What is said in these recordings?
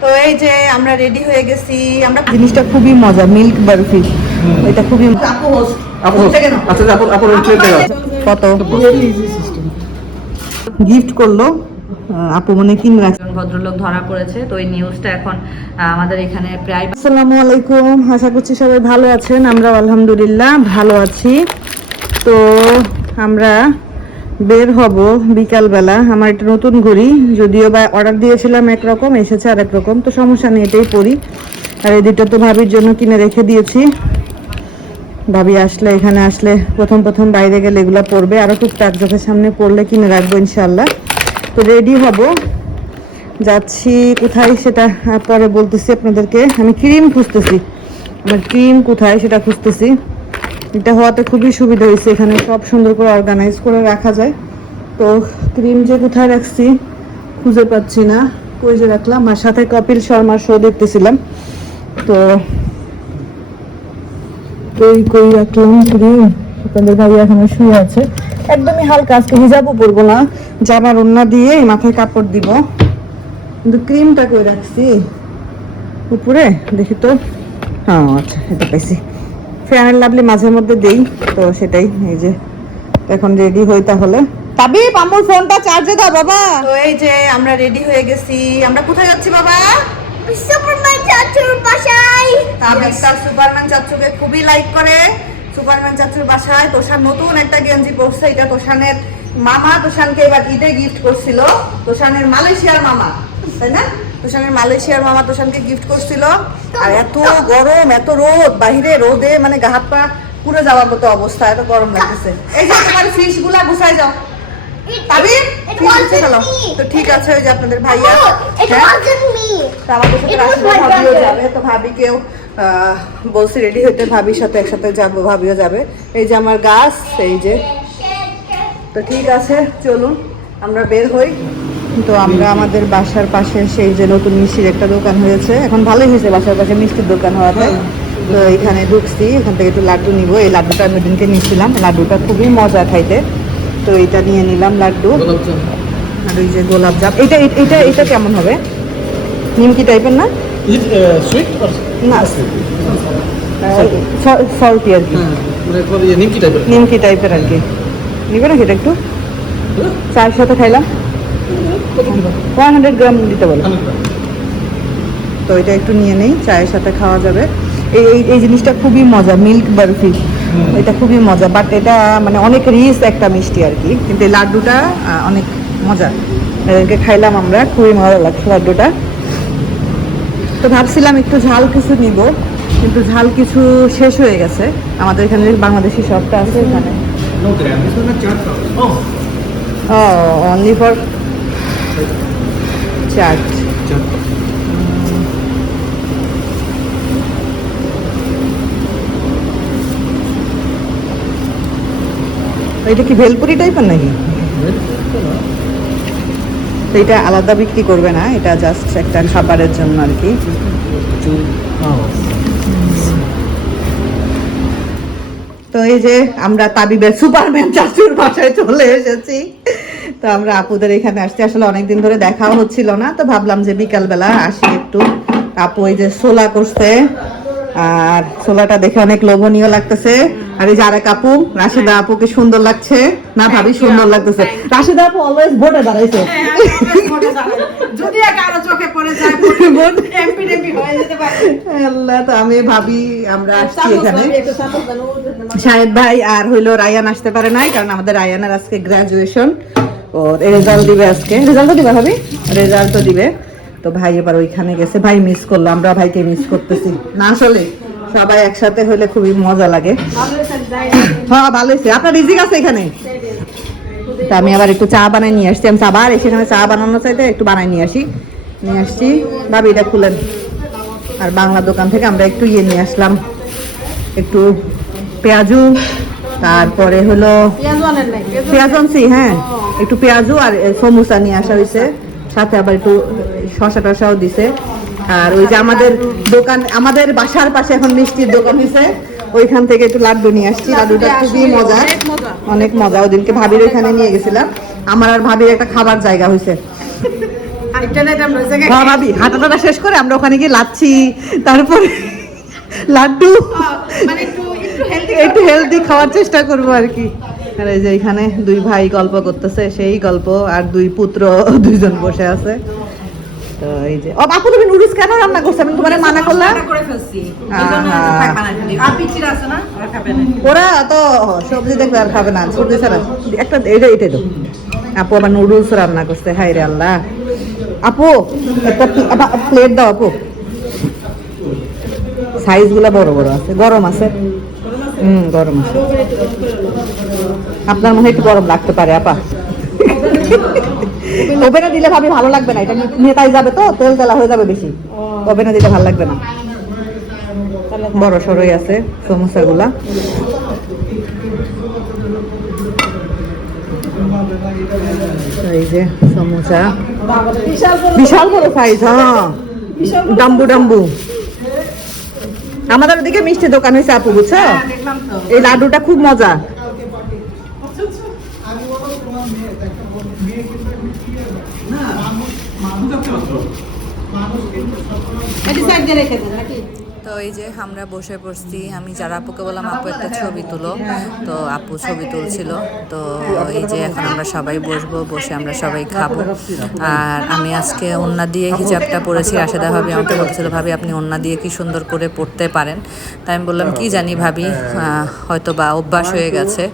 তো এই যে আমরা রেডি হয়ে গেছি আমরা জিনিসটা খুবই মজা মিল্ক বরফি এটা খুবই কত? গিফট করল। আপু মনে রাখছে ভদ্রলোক ধরা পড়েছে তো এই নিউজটা এখন আমাদের এখানে প্রায় আসসালামু আলাইকুম। আশা করছি সবাই ভালো আছেন। আমরা আলহামদুলিল্লাহ ভালো আছি। তো আমরা বের হব বিকালবেলা। আমার একটা নতুন ঘড়ি, যদিও বা অর্ডার দিয়েছিলাম একরকম, এসেছে আর রকম তো সমস্যা নেই, এটাই পরি। আর এই দুটো তো ভাবির জন্য কিনে রেখে দিয়েছি। ভাবি আসলে, এখানে আসলে প্রথম প্রথম বাইরে গেলে এগুলো পড়বে আরও টুকটাক চোখের সামনে পড়লে কিনে রাখব ইনশাল্লাহ তো রেডি হব। যাচ্ছি কোথায় সেটা পরে বলতেছি আপনাদেরকে। আমি ক্রিম খুঁজতেছি। আমার ক্রিম কোথায় সেটা খুঁজতেছি। এটা হওয়াতে খুবই সুবিধা হয়েছে। এখানে সব সুন্দর করে অর্গানাইজ করে রাখা যায়। তো ক্রিম যে কোথায় রাখছি, খুঁজে পাচ্ছি না। কই যে রাখলাম। আর সাথে কপিল শর্মার শো দেখতেছিলাম। তো কই কই রাখলাম ক্রিম আপনাদের ভাই এখনও শুয়ে আছে। একদমই হালকা। আজকে হিজাবও পরবো না। জামার ওন্না দিয়ে মাথায় কাপড় দিব। কিন্তু ক্রিমটা কই রাখছি? উপরে? দেখি তো। হ্যাঁ আচ্ছা এটা পাইছি। ফ্যানের লাভলি মাঝে মধ্যে দেই তো সেটাই এই যে এখন রেডি হই তাহলে। তাবিব আমার ফোনটা চার্জে দাও বাবা। তো এই যে আমরা রেডি হয়ে গেছি। আমরা কোথায় যাচ্ছি বাবা? সুপারম্যান চাচুর বাসায়। তাবিব তার সুপারম্যান চাচুকে খুবই লাইক করে। সুপারম্যান চাচুর বাসায়। তোষান নতুন একটা গেঞ্জি পরছে এটা তোষানের মামা। তোষানকে এবার ঈদে গিফট করছিল। তোষানের মালয়েশিয়ার মামা তাই না? তোষানের মালয়েশিয়ার মামা তোষানকে গিফট করছিল। আর এত গরম এত রোদ বাইরে রোদে মানে গা হাত পা পুরো যাওয়ার মতো অবস্থা এত গরম লাগতেছে। এই যে তোমার ফিশগুলা গুছাই যাও me. তো ঠিক আছে ওই যে আপনাদের ভাইয়া। হ্যাঁ? তো আমাদের সাথে ভাবিও যাবে তো ভাবিকেও আহ, বলছি রেডি হতে ভাবির সাথে একসাথে যাব ভাবিও যাবে। এই যে আমার গাছ এই যে। তো ঠিক আছে চলুন আমরা বের হই। তো আমরা আমাদের বাসার পাশে সেই যে নতুন মিষ্টির একটা দোকান হয়েছে। এখন ভালোই হয়েছে বাসার পাশে মিষ্টির দোকান হওয়াতে। তো এখানে ঢুকছি এখান থেকে একটু লাড্ডু নিব। এই লাড্ডুটা আমি দিনকে নিয়েছিলাম লাড্ডুটা খুবই মজা খাইতে। তো এটা নিয়ে নিলাম লাড্ডু। আর ওই যে গোলাপ জাম। এটা এটা এটা কেমন হবে? নিমকি টাইপের না? না। সল্টি আর কি। মানে একবার ইয়ে নিমকি টাইপের আর কি। নিবে না সেটা একটু? চায়ের সাথে খাইলাম। ওয়ান হান্ড্রেড গ্রাম দিতে বলো। তো এটা একটু নিয়ে নেই চায়ের সাথে খাওয়া যাবে। এই এই জিনিসটা খুবই মজা মিল্ক বরফি। এটা খুবই মজা বাট এটা মানে অনেক রিস একটা মিষ্টি আর কি। কিন্তু এই লাড্ডুটা অনেক মজা। এদেরকে খাইলাম আমরা খুবই মজা লাগছে লাড্ডুটা। তো ভাবছিলাম একটু ঝাল কিছু নিব কিন্তু ঝাল কিছু শেষ হয়ে গেছে। আমাদের এখানে বাংলাদেশি শপটা আছে এখানে। Oh only for chaat. এটা কি ভেলপুরি টাইপের নাকি? তো এটা আলাদা বিক্রি করবে না এটা জাস্ট একটা খাবারের জন্য আর কি। তো এই যে আমরা তাবিবের সুপারম্যান চাচুর বাসায় চলে এসেছি। তো আমরা আপুদের এখানে আসছি। আসলে অনেকদিন ধরে দেখাও হচ্ছিল না তো ভাবলাম যে বিকালবেলা আসি একটু। আপু এই যে সোলা করছে আর সোলাটা দেখে অনেক লোভনীয় লাগতেছে। আর এই যে আরেক আপু রাশিদা আপুকে সুন্দর লাগছে। না ভাবি সুন্দর লাগতেছে। রাশিদা আপু অলওয়েজ ভোটে দাঁড়াইছে। হয়ে তো আমি ভাবি আমরা আসছি এখানে। শাহেদ ভাই আর হইল রায়ান আসতে পারে নাই কারণ আমাদের রায়ানের আজকে গ্রাজুয়েশন ও রেজাল্ট দিবে আজকে। রেজাল্টও দিবে ভাবি? রেজাল্টও দিবে। তো ভাই এবার ওইখানে গেছে। ভাই মিস করল, আমরা ভাইকে মিস করতেছি। না আসলে, সবাই একসাথে হইলে খুবই মজা লাগে। হ্যাঁ ভালো হয়েছে। আপনার রিজিক আছে এখানে? তা আমি আবার একটু চা বানাই নিয়ে আসছি। আমি আবার এসে এখানে চা বানানো চাইতে একটু বানাই নিয়ে আসি। নিয়ে আসছি। ভাবি, এটা খুলেন। আর বাংলা দোকান থেকে আমরা একটু ইয়ে নিয়ে আসলাম। একটু পেঁয়াজু তারপরে হলো পেঁয়াজ আনছি হ্যাঁ। একটু পেঁয়াজও আর সমুসা নিয়ে আসা হয়েছে। সাথে আবার একটু শশা টশাও দিছে। আর ওই যে আমাদের দোকান আমাদের বাসার পাশে এখন মিষ্টির দোকান হয়েছে। ওইখান থেকে একটু লাড্ডু নিয়ে আসছি। লাড্ডুটা খুবই মজা। অনেক মজা। ওদিনকে ভাবির ওইখানে নিয়ে গেছিলাম। আমার আর ভাবির একটা খাবার জায়গা হয়েছে। হ্যাঁ ভাবি হাঁটাটা শেষ করে আমরা ওখানে গিয়ে লাচ্ছি তারপরে লাড্ডু। একটু হেলদি খাওয়ার চেষ্টা করব আর কি। আর এই যে এখানে দুই ভাই গল্প করতেছে সেই গল্প আর দুই পুত্র দুইজন বসে আছে। তো এই যে ও বাপু তুমি নুডলস কেন রান্না করছ? আমি তোমার মানা করলাম। ওরা তো সবজি দেখবে আর খাবে না। সবজি ছাড়া একটা এটা এটা দাও আপু আবার নুডলস রান্না করছে হাই রে আল্লাহ। আপু একটা প্লেট দাও আপু। সাইজগুলা বড় বড় আছে গরম আছে। হুম গরম আছে। আপনার মনে একটু গরম লাগতে পারে আপা। ওভেনে দিলে ভাবি ভালো লাগবে না এটা নেতাই যাবে তো তেল তেলা হয়ে যাবে বেশি। ওভেনে দিলে ভালো লাগবে না। বড় সরই আছে সমস্যা গুলা এই যে সমোসা। বিশাল বড় সাইজ হ্যাঁ। ডাম্বু ডাম্বু। আমাদের ওদিকে মিষ্টি দোকান হয়েছে আপু বুঝছ? এই লাড্ডুটা খুব মজা। তো এই যে আমরা বসে পড়ছি, আমি যারা আপুকে বললাম, আপু একটা ছবি তুলো। তো আপু ছবি তুলছিল। তো এই যে এখন আমরা সবাই বসবো, বসে আমরা সবাই খাব। আর আমি আজকে ওন্না দিয়ে হিজাবটা পরেছি। রাশেদা ভাবি আমাকে বলছিল, ভাবি, আপনি ওন্না দিয়ে কি সুন্দর করে পড়তে পারেন? তাই আমি বললাম, কি জানি ভাবি হয়তো বা অভ্যাস হয়ে গেছে।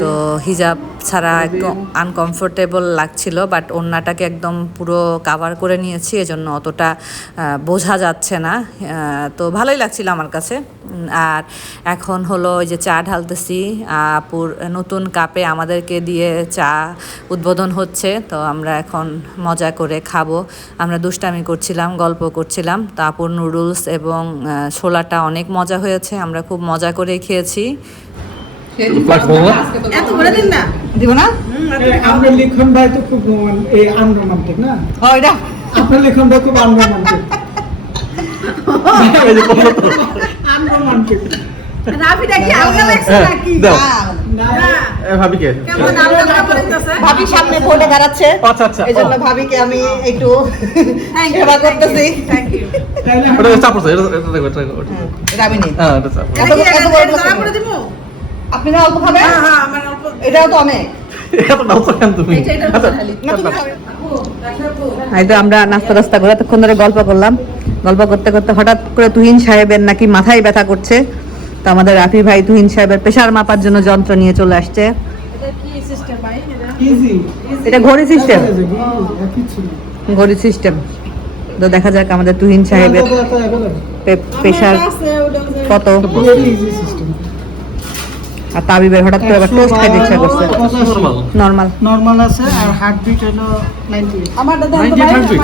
তো হিজাব ছাড়া একটু আনকমফোর্টেবল লাগছিল বাট ওন্নাটাকে একদম পুরো কাভার করে নিয়েছি। এজন্য অতটা বোঝা যাচ্ছে না। তো ভালোই লাগছিল আমার কাছে। আর এখন হলো ওই যে চা ঢালতেছি। আপুর নতুন কাপে আমাদেরকে দিয়ে চা উদ্বোধন হচ্ছে। তো আমরা এখন মজা করে খাব। আমরা দুষ্টামি করছিলাম গল্প করছিলাম। তো আপুর নুডলস এবং ছোলাটা অনেক মজা হয়েছে। আমরা খুব মজা করে খেয়েছি। এত করে দিন না। দিব না? আপনার লিখন ভাই তো খুব এই আনরোমান্টিক না? আপনার লিখন ভাই খুব আনরোমান্টিক রাফিটা কি আলগা লাগছে নাকি? ভাবিকে। ভাবি সামনে ফোনে দাঁড়াচ্ছে। আচ্ছা আচ্ছা এই ভাবিকে আমি একটু সেবা করতেছি। ওটা চাপ আছে এটা এটা এটা দেখো। রামিনী হ্যাঁ এটা চাপ এত এত বড় প্লেট। আপনি না অল্প খাবেন? এটাও তো অনেক। এত নাও কেন তুমি? আচ্ছা। না, তুমি খাবে। এই তো আমরা নাস্তা রাস্তা করে এতক্ষণ ধরে গল্প করলাম। গল্প করতে করতে হঠাৎ করে তুহিন সাহেবের নাকি মাথায় ব্যথা করছে। তো আমাদের রাফি ভাই তুহিন সাহেবের প্রেশার মাপার জন্য যন্ত্র নিয়ে চলে আসছে। এটা ঘড়ি সিস্টেম ঘড়ি সিস্টেম তো দেখা যাক আমাদের তুহিন সাহেবের প্রেশার কত? আর তাবিবের হঠাৎ করে আবার টোস্ট খাইতে ইচ্ছা করছে। নরমাল নর্মাল আছে। আর হার্টবিট হলো 98 আমার দাদা 98 হার্টবিট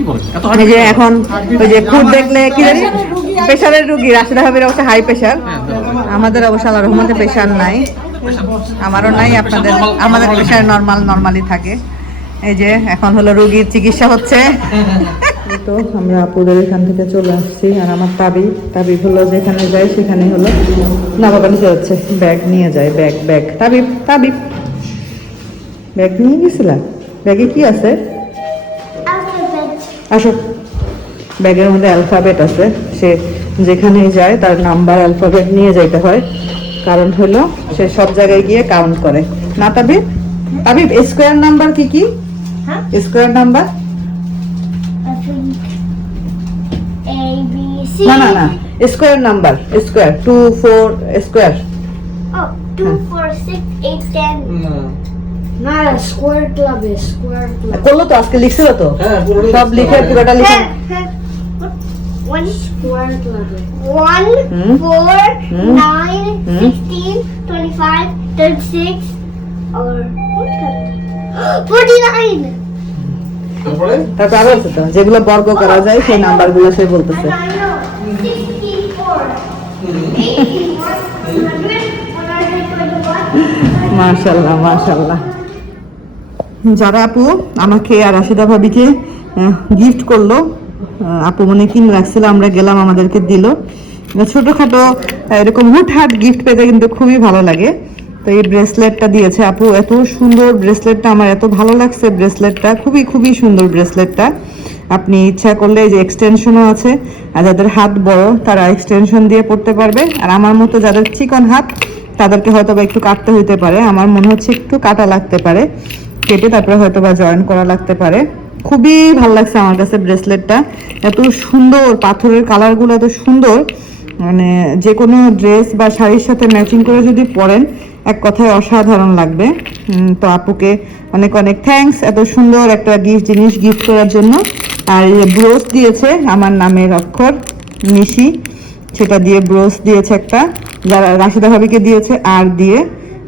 কি বলেন এত এই যে এখন ওই যে খুদ দেখলে কি জানি প্রেশারের রুগী রাশিদা ভাবির অবশ্য হাই প্রেশার আমাদের অবশ্য আল্লাহ রহমতে প্রেশার নাই। আমারও নাই আপনাদের আমাদের প্রেশার নর্মাল নর্মালি থাকে। এই যে এখন হলো রুগীর চিকিৎসা হচ্ছে। তো আমরা আপুদের এখান থেকে চলে আসছি আর আমার তাবি তাবি হলো যেখানে যায় সেখানে হলো না বাবা নিচে হচ্ছে ব্যাগ নিয়ে যায় bag bag. Tabib Tabib. Bag নিয়ে গেছিলা? ব্যাগে কি আছে? আসো। ব্যাগের মধ্যে অ্যালফাবেট আছে। সে যেখানেই যায় তার নাম্বার অ্যালফাবেট নিয়ে যেতে হয়। কারণ হলো সে সব জায়গায় গিয়ে কাউন্ট করে। না তাবিব? তাবিব স্কোয়ার নাম্বার কি কি? Square number. না না না square number square two four square Oh, two, four, six, eight, যেগুলো বর্গ করা যায় সেই নাম্বারগুলো সে বলতেছে। মার্শাল্লাহ মার্শাল্লাহ যারা আপু আমাকে আর রাশিদা ভাবিকে গিফট করল আপু মনে কিনে রাখছিল, আমরা গেলাম, আমাদেরকে দিল। ছোটোখাটো এরকম হুটহাট গিফট পেতে কিন্তু খুবই ভালো লাগে। তো এই ব্রেসলেটটা দিয়েছে আপু, এত সুন্দর ব্রেসলেটটা আমার এত ভালো লাগছে ব্রেসলেটটা খুবই খুবই সুন্দর ব্রেসলেটটা আপনি ইচ্ছা করলে যে এক্সটেনশনও আছে, আর যাদের হাত বড়, তারা এক্সটেনশন দিয়ে পড়তে পারবে। আর আমার মতো যাদের চিকন হাত, তাদেরকে হয়তো বা একটু কাটতে হইতে পারে। আমার মনে হচ্ছে একটু কাটা লাগতে পারে। কেটে তারপরে হয়তো বা জয়েন করা লাগতে পারে। খুবই ভালো লাগছে আমার কাছে ব্রেসলেটটা এত সুন্দর, পাথরের কালারগুলো এত সুন্দর। মানে যে কোনো ড্রেস বা শাড়ির সাথে ম্যাচিং করে যদি পরেন, এক কথায় অসাধারণ লাগবে। তো আপুকে অনেক অনেক থ্যাঙ্কস এত সুন্দর একটা গিফট জিনিস গিফট করার জন্য। আর ব্রোস দিয়েছে, আমার নামের অক্ষর নিশি। সেটা দিয়ে ব্রোস দিয়েছে একটা। যারা রাশিদা ভাবিকে দিয়েছে, আর দিয়ে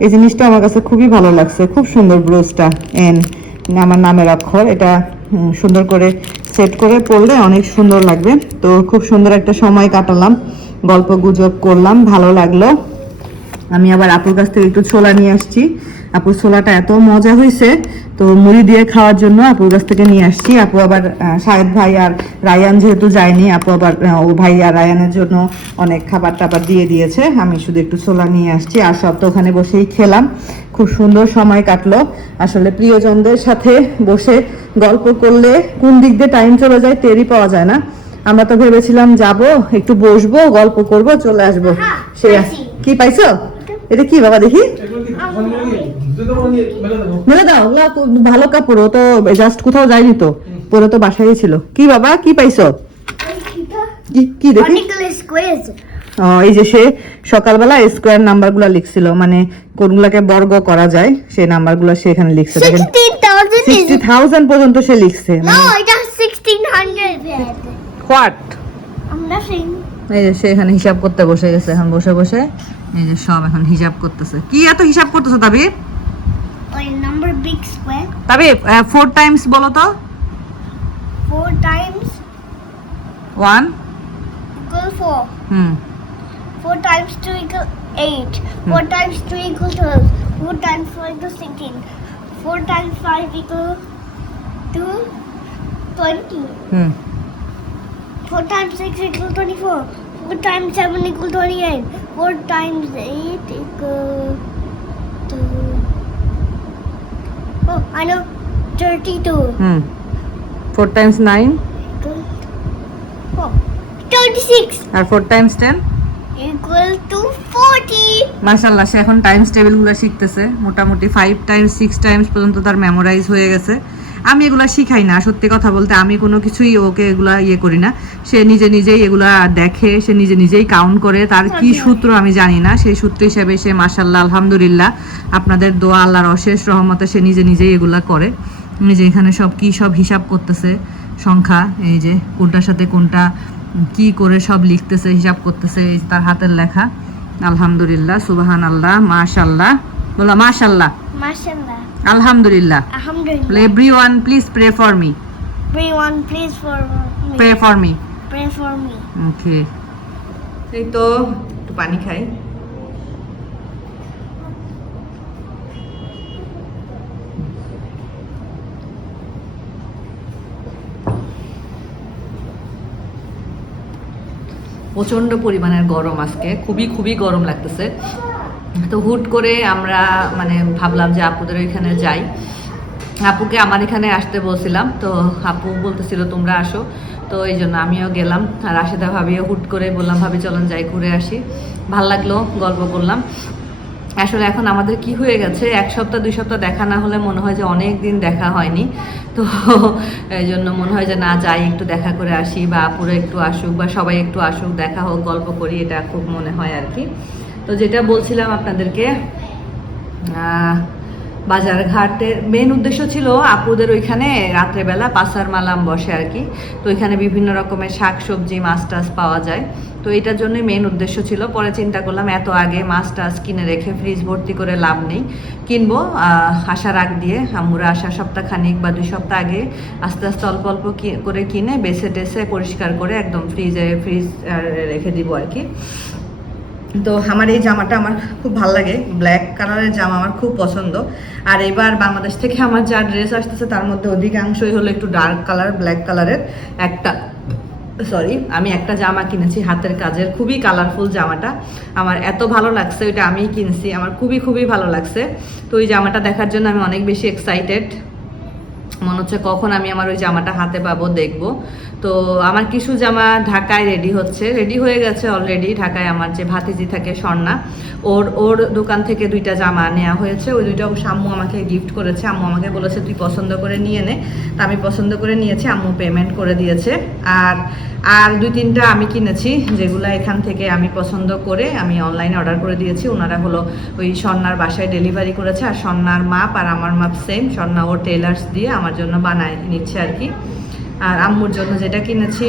এই জিনিসটা আমার কাছে খুবই ভালো লাগছে। খুব সুন্দর ব্রোজটা এন আমার নামের অক্ষর। এটা সুন্দর করে সেট করে পড়লে অনেক সুন্দর লাগবে। তো খুব সুন্দর একটা সময় কাটালাম। গল্প গুজব করলাম, ভালো লাগল। আমি আবার আপুর কাছ থেকে একটু ছোলা নিয়ে আসছি। আপুর ছোলাটা এত মজা হয়েছে তো মুড়ি দিয়ে খাওয়ার জন্য আপুর কাছ থেকে নিয়ে আসছি। আপু আবার শাহেদ ভাই আর রায়ান যেহেতু যায়নি আপু আবার ও ভাই আর রায়ানের জন্য অনেক খাবার টাবার দিয়ে দিয়েছে। আমি শুধু একটু ছোলা নিয়ে আসছি। আর সব তো ওখানে বসেই খেলাম। খুব সুন্দর সময় কাটলো। আসলে প্রিয়জনদের সাথে বসে গল্প করলে কোন দিক দিয়ে টাইম চলে যায় টেরই পাওয়া যায় না। আমরা তো ভেবেছিলাম যাব একটু বসবো গল্প করব চলে আসব। সে কি পাইছো? এটা কি বাবা দেখি? মেলে দাও ওগুলা ভালো কাপড় ও তো জাস্ট কোথাও যায়নি তো পরে তো বাসায় ছিল। কি বাবা কি পাইছো? কি দেখি? ও, এই যে সে সকালবেলা স্কোয়ার নাম্বারগুলো লিখছিল মানে কোনগুলাকে বর্গ করা যায় সেই নাম্বারগুলো সে এখানে লিখছে দেখেন। 16,000 সিক্সটি থাউজেন্ড পর্যন্ত সে লিখছে 1600 হোয়াট nothing. এই যে সে এখানে হিসাব করতে বসে গেছে এখন বসে বসে এই যে সব এখন হিসাব করতেছে। কি এত হিসাব করতেছে তাবি ওই নাম্বার বিগ স্কয়ার তাবি 4 টাইমস বলো তো। 4 times 1 equal 4 hmm. 4 times 2 equal 8 4 times 3 equal 12 4 times 4 equal 16 4 times 5 equal 2 20 hmm. 4 times 6 equals 24. 4 times 7 equal 28. 4 times 8 equal to. Oh, I know. 32 hmm four times nine equal. Oh, 36 R four times ten equal to 40. মাশাল্লাহ সে এখন Times টেবিলগুলো শিখতেছে মোটামুটি five Times six Times পর্যন্ত তার memorise হয়ে গেছে আমি এগুলা শিখাই না সত্যি কথা বলতে আমি কোনো কিছুই ওকে এগুলা ইয়ে করি না। সে নিজে নিজেই এগুলা দেখে সে নিজে নিজেই কাউন্ট করে তার কি সূত্র আমি জানি না। সেই সূত্র হিসেবে সে মাশাল্লাহ আলহামদুলিল্লাহ আপনাদের দোয়া আল্লাহর অশেষ রহমতে সে নিজে নিজেই এগুলা করে। নিজে এখানে সব কি সব হিসাব করতেছে সংখ্যা এই যে কোনটার সাথে কোনটা কি করে সব লিখতেছে হিসাব করতেছে এই তার হাতের লেখা। আলহামদুলিল্লাহ সুবাহান আল্লাহ মাশাল্লাহ বলো মাশাল্লাহ Alhamdulillah. Everyone please pray for me Everyone, please for me. Pray for me Pray for me. Okay এই তো একটু পানি খাই। প্রচণ্ড পরিমাণের গরম আজকে। খুবই খুবই গরম লাগতেছে। তো হুট করে আমরা মানে ভাবলাম যে আপুদের ওইখানে যাই। আপুকে আমার এখানে আসতে বলছিলাম, তো আপু বলতেছিল, তোমরা আসো। তো এই জন্য আমিও গেলাম আর রাশেদা ভাবিও হুট করে বললাম, ভাবি চলন, যাই ঘুরে আসি। ভালো লাগল গল্প করলাম। আসলে এখন আমাদের কি হয়ে গেছে, এক সপ্তাহ, দুই সপ্তাহ দেখা না হলে মনে হয় যে অনেক দিন দেখা হয়নি। তো এই জন্য মনে হয় যে না, যাই, একটু দেখা করে আসি বা আপুরা একটু আসুক বা সবাই একটু আসুক, দেখা হোক, গল্প করি, এটা খুব মনে হয় আর কি। তো যেটা বলছিলাম আপনাদেরকে বাজার ঘাটের মেন উদ্দেশ্য ছিল আপুদের ওইখানে রাত্রেবেলা পাসার মালাম বসে আর কি। তো ওইখানে বিভিন্ন রকমের শাক সবজি মাছ টাছ পাওয়া যায়। তো এটার জন্যই মেন উদ্দেশ্য ছিল। পরে চিন্তা করলাম, এত আগে মাছ টাছ কিনে রেখে ফ্রিজ ভর্তি করে লাভ নেই। কিনবো আসার আগ দিয়ে আমরা আসা সপ্তাহ খানিক বা দুই সপ্তাহ আগে আস্তে আস্তে অল্প অল্প করে কিনে বেছে টেসে পরিষ্কার করে একদম ফ্রিজে ফ্রিজ রেখে দিব আর কি। তো আমার এই জামাটা আমার খুব ভালো লাগে। ব্ল্যাক কালারের জামা আমার খুব পছন্দ। আর এবার বাংলাদেশ থেকে আমার যা ড্রেস আসতেছে, তার মধ্যে অধিকাংশই হলো একটু ডার্ক কালার ব্ল্যাক কালারের একটা সরি আমি একটা জামা কিনেছি হাতের কাজের। খুবই কালারফুল জামাটা। আমার এত ভালো লাগছে, ওইটা আমিই কিনছি। আমার খুবই খুবই ভালো লাগছে। তো ওই জামাটা দেখার জন্য আমি অনেক বেশি এক্সাইটেড মনে হচ্ছে কখন আমি আমার ওই জামাটা হাতে পাবো, দেখব। তো আমার কিছু জামা ঢাকায় রেডি হচ্ছে। রেডি হয়ে গেছে অলরেডি ঢাকায় আমার যে ভাতিজি থাকে স্বর্ণা। ওর ওর দোকান থেকে দুইটা জামা নেওয়া হয়েছে। ওই দুইটা আম্মু আমাকে গিফট করেছে। আম্মু আমাকে বলেছে, তুই পছন্দ করে নিয়ে নে। তা আমি পছন্দ করে নিয়েছি, আম্মু পেমেন্ট করে দিয়েছে। আর আর দুই তিনটা আমি কিনেছি, যেগুলো এখান থেকে আমি পছন্দ করে আমি অনলাইনে অর্ডার করে দিয়েছি। ওনারা হলো ওই স্বর্ণার বাসায় ডেলিভারি করেছে। আর স্বর্ণার মাপ আর আমার মাপ সেম স্বর্ণা ও টেলার্স দিয়ে আমার জন্য বানায় নিচ্ছে আর কি। আর আম্মুর জন্য যেটা কিনেছি,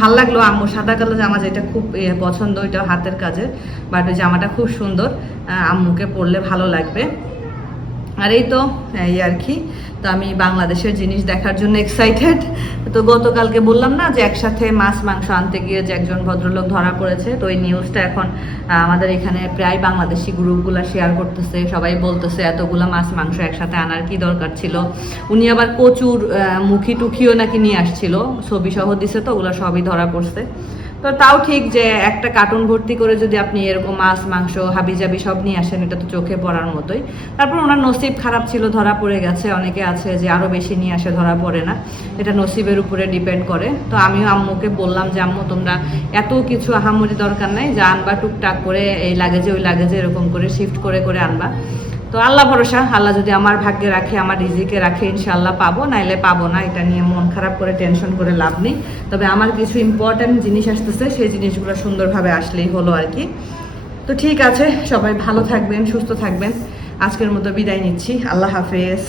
ভালো লাগল আম্মুর সাদা কালো জামা যেটা খুব পছন্দ, ওইটা হাতের কাজের বাট ওই জামাটা খুব সুন্দর আম্মুকে পরলে ভালো লাগবে। আর এই তো, এই আর কি। তো আমি বাংলাদেশের জিনিস দেখার জন্য এক্সাইটেড তো গতকালকে বললাম না যে একসাথে মাছ, মাংস আনতে গিয়ে যে একজন ভদ্রলোক ধরা পড়েছে, তো এই নিউজটা এখন আমাদের এখানে প্রায় বাংলাদেশি গ্রুপগুলো শেয়ার করতেছে, সবাই বলতেছে এতগুলা মাছ, মাংস একসাথে আনার কি দরকার ছিল। উনি আবার প্রচুর মুখি টুখিও নাকি নিয়ে আসছিল ছবি সহ দিছে তো, ওগুলো সবই ধরা পড়ছে। তো তাও ঠিক যে একটা কার্টুন ভর্তি করে যদি আপনি এরকম মাছ, মাংস, হাবিজাবি সব নিয়ে আসেন, এটা তো চোখে পড়ার মতোই। তারপর ওনার নসিব খারাপ ছিল, ধরা পড়ে গেছে। অনেকে আছে যে আরও বেশি নিয়ে আসে, ধরা পড়ে না। এটা নসিবের উপরে ডিপেন্ড করে। তো আমিও আম্মুকে বললাম যে, আম্মু, তোমরা এত কিছু আহামরি দরকার নাই। যা আনবা টুকটাক করে, এই লাগেজে ওই লাগেজে এরকম করে শিফট করে করে আনবা। তো আল্লাহ ভরসা, আল্লাহ যদি আমার ভাগ্যে রাখে, আমার রিজিকে রাখে ইনশাল্লাহ পাবো, নাইলে পাবো না। এটা নিয়ে মন খারাপ করে টেনশন করে লাভ নেই। তবে আমার কিছু ইম্পর্ট্যান্ট জিনিস আসতেছে, সেই জিনিসগুলো সুন্দরভাবে আসলেই হলো আর কি। তো ঠিক আছে, সবাই ভালো থাকবেন, সুস্থ থাকবেন। আজকের মতো বিদায় নিচ্ছি। আল্লাহ হাফেজ।